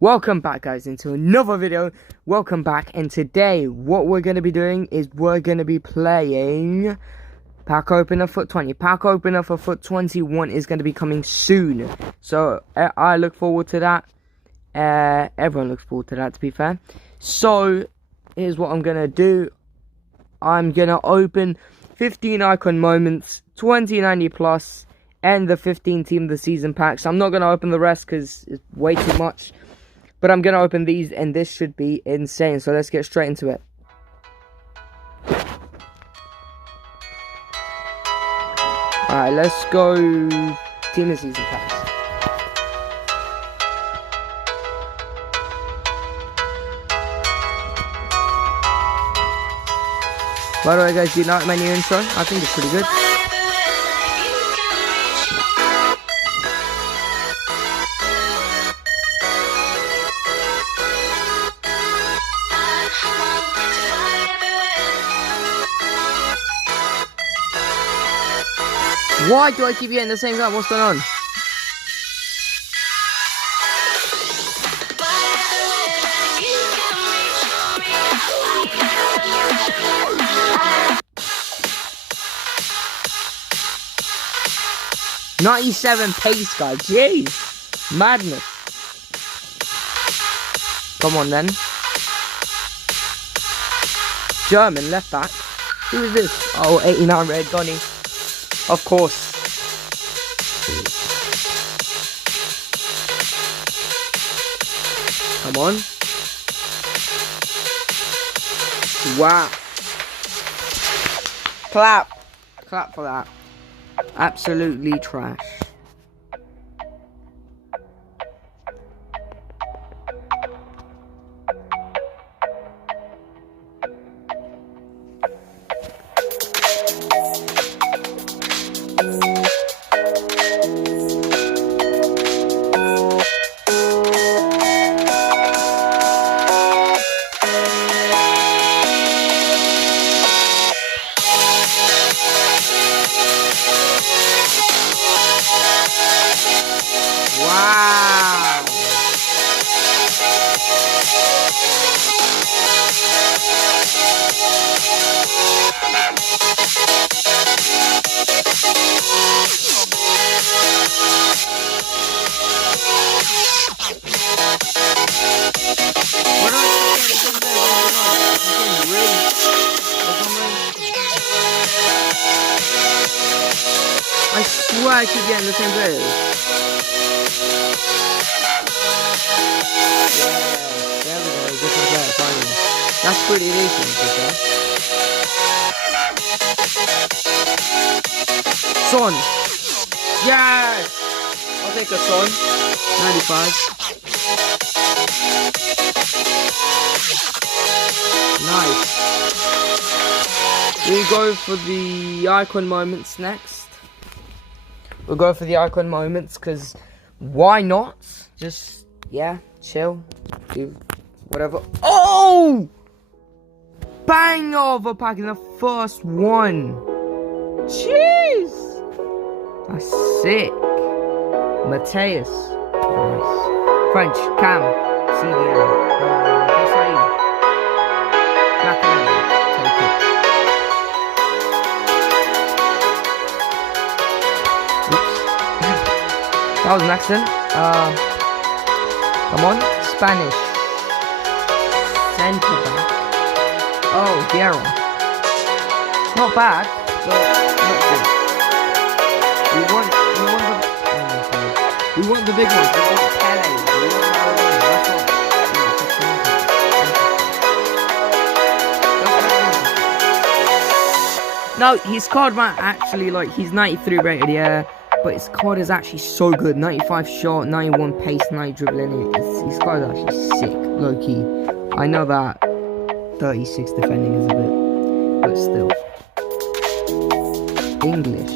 Welcome back, guys, into another video. Welcome back, and today what we're going to be doing is we're going to be playing Pack Opener Foot 20. Pack Opener for Foot 21 is going to be coming soon, so I look forward to that. Everyone looks forward to that, to be fair. So here's what I'm going to do. I'm going to open 15 icon moments, 2090 plus, and the 15 team of the season packs. I'm not going to open the rest because it's way too much. But I'm going to open these, and this should be insane. So let's get straight into it. Alright, let's go team of season packs. By the way, guys, do you like my new intro? I think it's pretty good. Why do I keep getting the same guy? What's going on? '97 pace guy, jeez, madness. Come on then. German left back. Who is this? Oh, 89 red Donny. Of course. Come on. Wow. Clap. Clap for that. Absolutely trash. Wow. I swear I keep getting the same players. Yeah, there we go, different player, finally. That's pretty decent, okay? Son! Yes! I'll take a Son. 95. Nice. We'll go for the icon moments next. We'll go for the icon moments because why not? Just, yeah, chill, do whatever. Oh! Bang over pack in the first one. Jeez! That's sick. Mateus. Nice. French, Cam, CDM. That was an accident. Come on. Spanish. Centre back. Oh, Guerra. Not bad, but not good. We want the big ones. We want Pele. We want Maradona. That's what. No, his card might actually, like, he's 93 rated, yeah. But his card is actually so good. 95 shot, 91 pace, 90 dribbling. His card is actually sick, low key. I know that 36 defending is a bit, but still. English.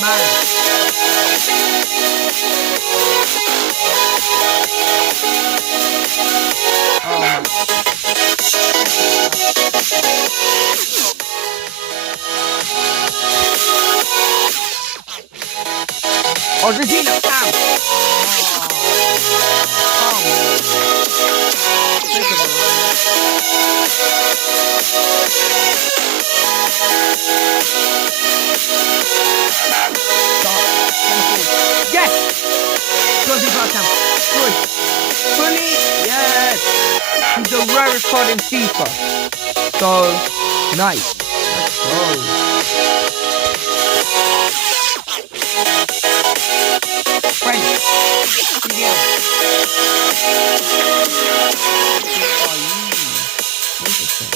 Man. Argentina, Cam. Yes! Go do that, Cam. Good. Funny. Yes. He's the rarest card in FIFA. So nice. Let's go. French. Yeah. Interesting.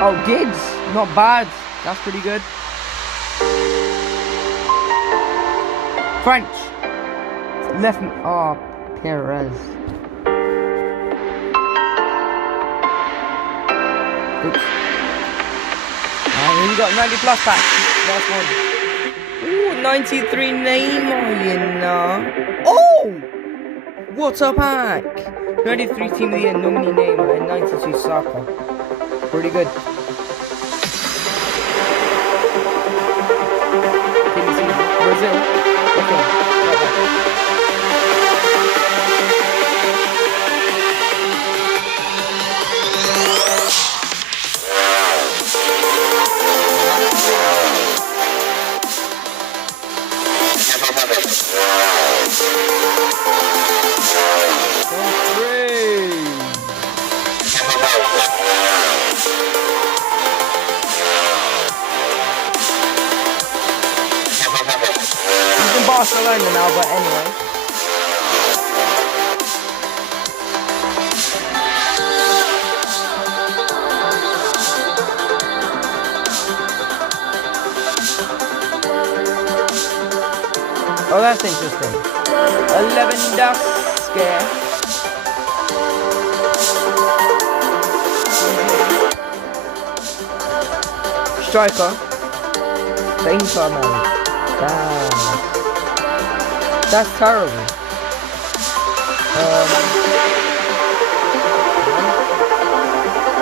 Oh, Gibbs, not bad. That's pretty good. French. Left. Oh, Perez. Oops. And we got 90 plus pack. Last one. Ooh, 93 Neymar, you know. Oh! What a pack! 93 Team of the Year nominee Neymar and 92 Saka. Pretty good. Can you see Brazil? Okay. Barcelona now, but anyway. Oh, that's interesting. 11 ducks scare. Striker. Painter man. Damn. That's terrible.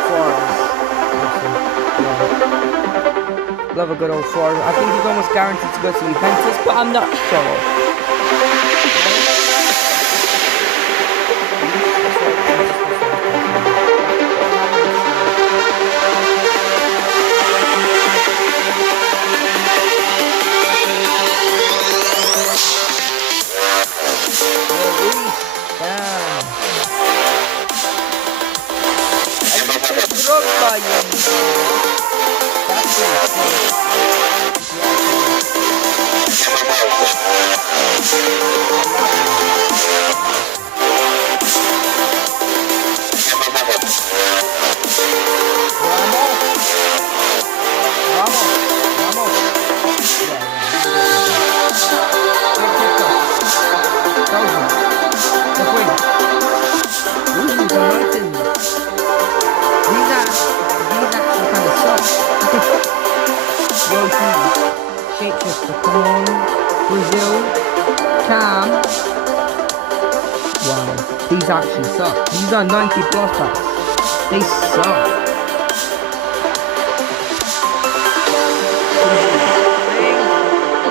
Suarez. Love a good old Suarez. I think he's almost guaranteed to go to Juventus, but I'm not sure. Shapeshifter, come on. Brazil. Cam. Wow. These actually suck. These are 90 plus packs. They suck.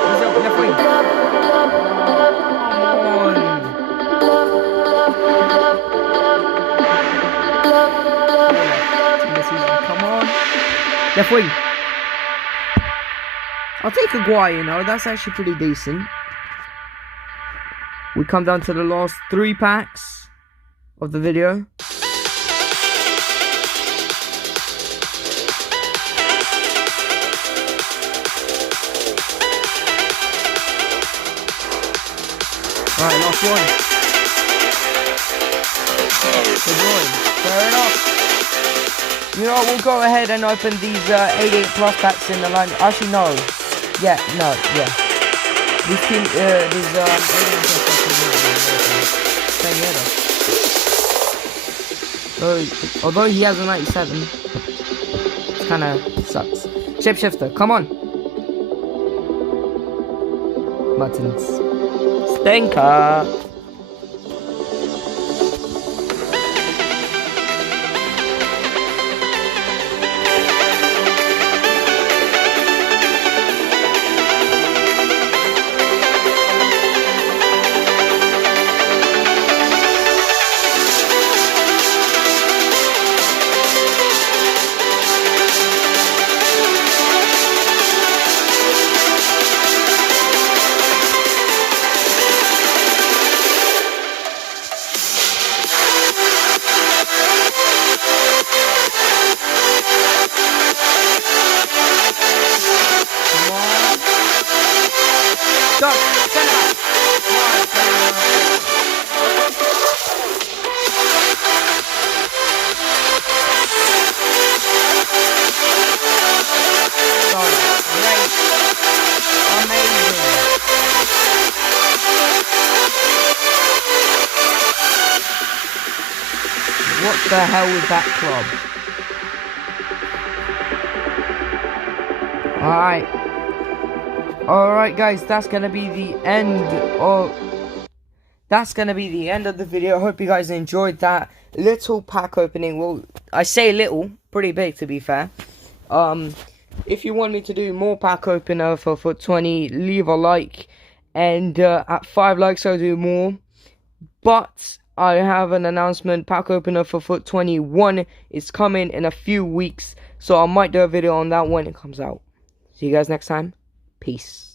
Brazil, left wing. Come on. Left wing. I'll take Aguayo, you know, that's actually pretty decent. We come down to the last 3 packs of the video. Alright, last one. Good one. Fair enough. You know what, we'll go ahead and open these 88 plus packs in the line. Actually, no. Yeah, no, yeah. These team, these 88 plus packs. Same here though. Although he has a 97, it kind of sucks. Shapeshifter, come on. Buttons. Stinker. Go! Send it out! Great! Amazing! What the hell was that club? Alright guys, that's gonna be the end of the video. I hope you guys enjoyed that little pack opening. Well, I say little, pretty big to be fair. If you want me to do more pack opener for FUT 20, leave a like, and at 5 likes I'll do more. But I have an announcement, pack opener for FUT 21 is coming in a few weeks, so I might do a video on that when it comes out. See you guys next time. Peace.